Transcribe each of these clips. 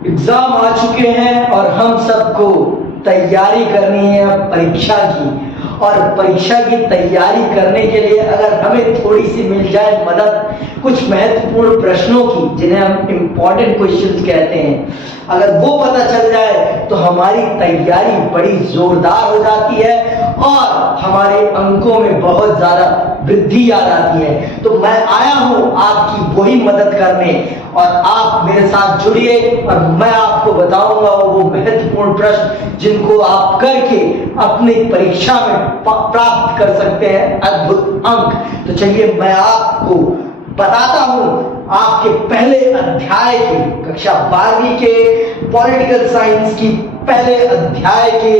Exam आ चुके हैं और हम सबको तैयारी करनी है परीक्षा की। और परीक्षा की तैयारी करने के लिए अगर हमें थोड़ी सी मिल जाए मदद, कुछ महत्वपूर्ण प्रश्नों की जिन्हें हम इम्पोर्टेंट क्वेश्चंस कहते हैं, अगर वो पता चल जाए तो हमारी तैयारी बड़ी जोरदार हो जाती है और हमारे अंकों में बहुत ज्यादा वृद्धि आ जाती है। तो मैं आया हूं आपकी वही मदद करने, और आप मेरे साथ जुड़िए और मैं आपको बताऊंगा वो महत्वपूर्ण प्रश्न जिनको आप करके अपनी परीक्षा में प्राप्त कर सकते हैं अद्भुत अंक। तो चलिए मैं आपको बताता हूं आपके पहले अध्याय के, कक्षा 12वीं के पॉलिटिकल साइंस की पहले अध्याय के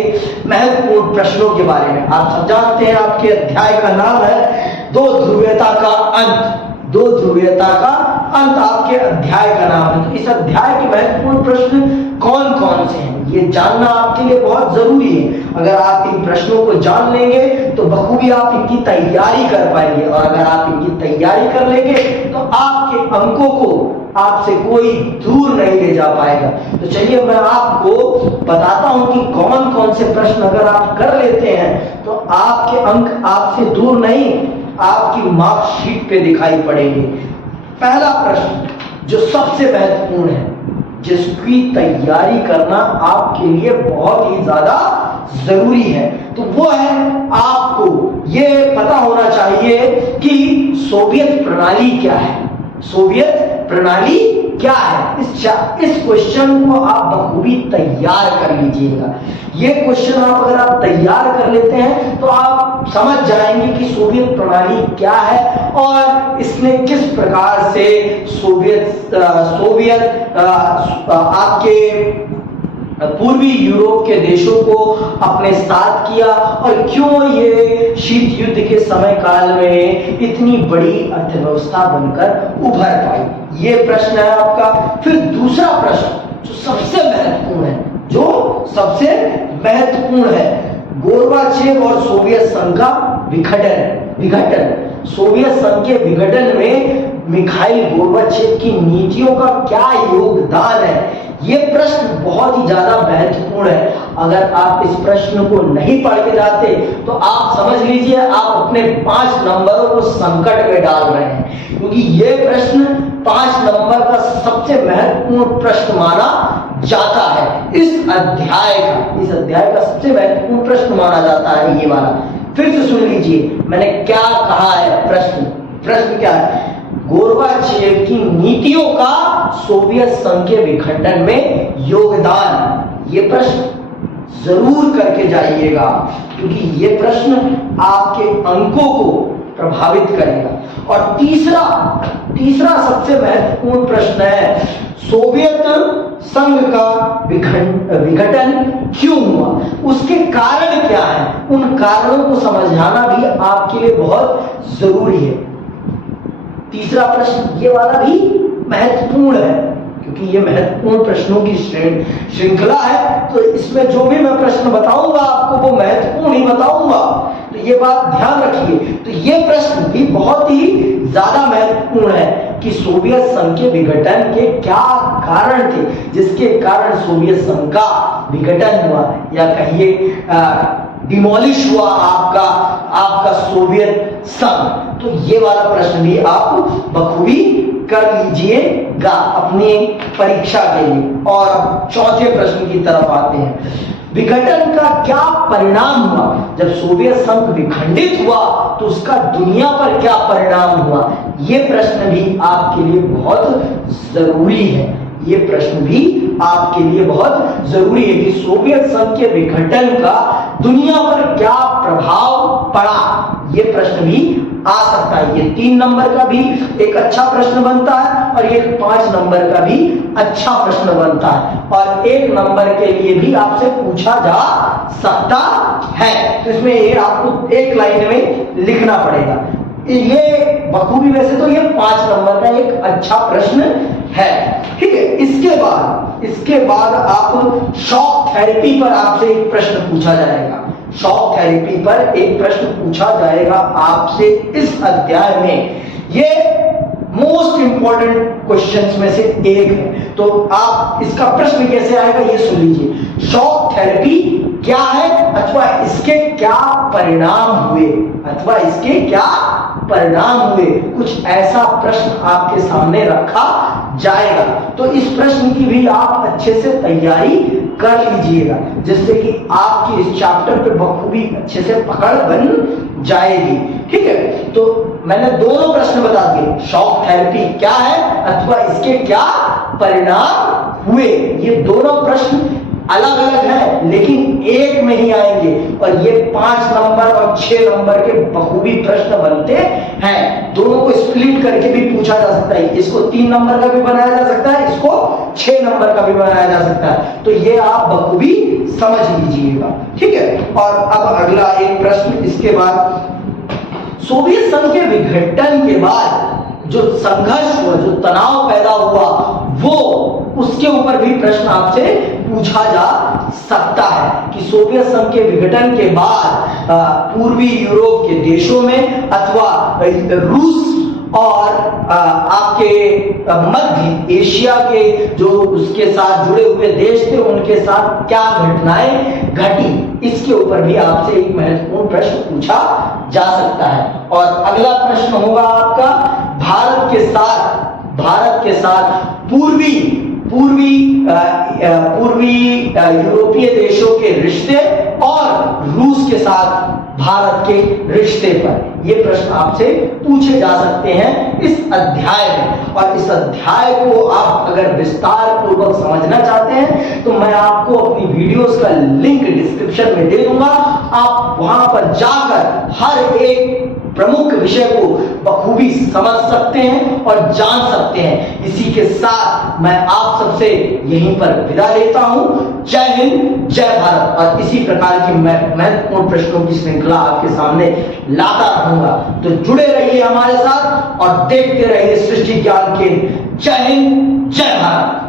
महत्वपूर्ण प्रश्नों के बारे में। आप सब जानते हैं आपके अध्याय का नाम है दो ध्रुवीयता का अंत। दो ध्रुवीयता का अंत आपके अध्याय का नाम है। तो इस अध्याय के महत्वपूर्ण प्रश्न कौन कौन से हैं ये जानना आपके लिए बहुत जरूरी है। अगर आप इन प्रश्नों को जान लेंगे तो बखूबी आप इनकी तैयारी कर पाएंगे, और अगर आप इनकी तैयारी कर लेंगे तो आपके अंकों को आपसे कोई दूर नहीं ले जा पाएगा। तो चलिए मैं आपको बताता हूं कि कौन कौन से प्रश्न अगर आप कर लेते हैं तो आपके अंक आपसे दूर नहीं, आपकी मार्कशीट पे दिखाई पड़ेंगे। पहला प्रश्न जो सबसे महत्वपूर्ण है, जिसकी तैयारी करना आपके लिए बहुत ही ज्यादा जरूरी है, तो वो है आपको ये पता होना चाहिए कि सोवियत प्रणाली क्या है। सोवियत प्रणाली क्या है? इस क्वेश्चन को आप बखूबी तैयार कर लीजिएगा। ये क्वेश्चन आप अगर आप तैयार कर लेते हैं तो आप समझ जाएंगे कि सोवियत प्रणाली क्या है और इसने किस प्रकार से सोवियत आपके पूर्वी यूरोप के देशों को अपने साथ किया, और क्यों ये शीत युद्ध के समय काल में इतनी बड़ी अर्थव्यवस्था बनकर उभर पाई। ये प्रश्न है आपका। फिर दूसरा प्रश्न जो सबसे महत्वपूर्ण है, गोर्बाचेव और सोवियत संघ का विघटन। सोवियत संघ के विघटन में मिखाइल गोर्बाचेव की नीतियों का क्या योगदान है, ये प्रश्न बहुत ही ज्यादा महत्वपूर्ण है। अगर आप इस प्रश्न को नहीं पढ़ के जाते तो आप समझ लीजिए आप अपने 5 नंबरों को संकट में डाल रहे हैं, क्योंकि ये प्रश्न 5 नंबर का सबसे महत्वपूर्ण प्रश्न माना जाता है। इस अध्याय का सबसे महत्वपूर्ण प्रश्न माना जाता है ये वाला। फिर से सुन लीजिए मैंने क्या कहा है। प्रश्न क्या है? गोर्बाचेव की नीतियों का सोवियत संघ के विघटन में योगदान। ये प्रश्न जरूर करके जाइएगा, क्योंकि ये प्रश्न आपके अंकों को प्रभावित करेगा। और तीसरा सबसे महत्वपूर्ण प्रश्न है सोवियत संघ का विघटन क्यों हुआ, उसके कारण क्या है। उन कारणों को समझाना भी आपके लिए बहुत जरूरी है। तीसरा प्रश्न ये वाला भी महत्वपूर्ण है, क्योंकि ये महत्वपूर्ण प्रश्नों की श्रृंखला है, तो इसमें जो भी मैं प्रश्न बताऊंगा आपको वो महत्वपूर्ण ही बताऊंगा, तो ये बात ध्यान रखिए। तो ये प्रश्न भी बहुत ही ज्यादा महत्वपूर्ण है कि सोवियत संघ के विघटन के क्या कारण थे, जिसके कारण सोवियत संघ का विघटन हुआ, या कहिए डिमोलिश हुआ आपका सोवियत संघ। तो ये वाला प्रश्न भी आप बखूबी कर लीजिएगा अपनी परीक्षा के लिए। और चौथे प्रश्न की तरफ आते हैं। विघटन का क्या परिणाम हुआ? जब सोवियत संघ विखंडित हुआ तो उसका दुनिया पर क्या परिणाम हुआ? ये प्रश्न भी आपके लिए बहुत जरूरी है। ये प्रश्न भी आपके लिए बहुत जरूरी है कि सोवियत संघ के विघटन का दुनिया पर क्या प्रभाव पड़ा। ये प्रश्न भी आ सकता है। ये 3 नंबर का भी एक अच्छा प्रश्न बनता है और ये 5 नंबर का भी अच्छा प्रश्न बनता है, और 1 नंबर के लिए भी आपसे पूछा जा सकता है। तो इसमें ये आपको 1 लाइन में लिखना पड़ेगा। ये बखूबी वैसे तो ये 5 नंबर का एक अच्छा प्रश्न है। ठीक है, इसके बाद आप शॉक थेरेपी पर आपसे एक प्रश्न पूछा जाएगा। शॉक थेरेपी पर एक प्रश्न पूछा जाएगा आपसे इस अध्याय में। ये मोस्ट इंपॉर्टेंट क्वेश्चंस में से एक है। तो आप इसका प्रश्न कैसे आएगा ये सुन लीजिए। शॉक थेरेपी क्या है अथवा इसके क्या परिणाम हुए, अथवा इसके क्या परिणाम हुए, कुछ ऐसा प्रश्न आपके सामने रखा जाएगा। तो इस प्रश्न की भी आप अच्छे से तैयारी कर लीजिएगा, जिससे कि आपकी इस चैप्टर पे बखूबी अच्छे से पकड़ बन जाएगी। ठीक है, तो मैंने दोनों प्रश्न बता दिए, शॉक थेरेपी क्या है अथवा इसके क्या परिणाम हुए। ये दोनों प्रश्न अलग अलग है लेकिन एक में ही आएंगे, और ये 5 नंबर और 6 नंबर के बखूबी प्रश्न बनते हैं। दोनों को स्प्लिट करके भी पूछा जा सकता है, इसको 3 नंबर का भी बनाया जा सकता है, इसको 6 नंबर का भी बनाया जा सकता है। तो ये आप बखूबी समझ लीजिएगा। ठीक है, और अब अगला एक प्रश्न इसके बाद, सोवियत संघ के विघटन के बाद जो संघर्ष हुआ, जो तनाव पैदा हुआ, वो उसके ऊपर भी प्रश्न आपसे पूछा जा सकता है कि सोवियत संघ के विघटन के बाद पूर्वी यूरोप के देशों में अथवा रूस और आपके मध्य एशिया के जो उसके साथ जुड़े हुए देश थे उनके साथ क्या घटनाएं घटी, इसके ऊपर भी आपसे एक महत्वपूर्ण प्रश्न पूछा जा सकता है। और अगला प्रश्न होगा आपका, भारत के साथ पूर्वी यूरोपीय देशों के रिश्ते और रूस के साथ भारत के रिश्ते पर ये प्रश्न आपसे पूछे जा सकते हैं इस अध्याय में। और इस अध्याय को आप अगर विस्तार पूर्वक समझना चाहते हैं तो मैं आपको अपनी वीडियोस का लिंक डिस्क्रिप्शन में दे दूंगा, आप वहां पर जाकर हर एक प्रमुख विषय को बखूबी समझ सकते हैं और जान सकते हैं। इसी के साथ मैं आप सबसे यहीं पर विदा लेता हूं। जय हिंद, जय भारत। और इसी प्रकार की महत्वपूर्ण प्रश्नों की श्रृंखला आपके सामने लाता रहूंगा, तो जुड़े रहिए हमारे साथ और देखते रहिए सृष्टि ज्ञान केंद्र। जय हिंद, जय भारत।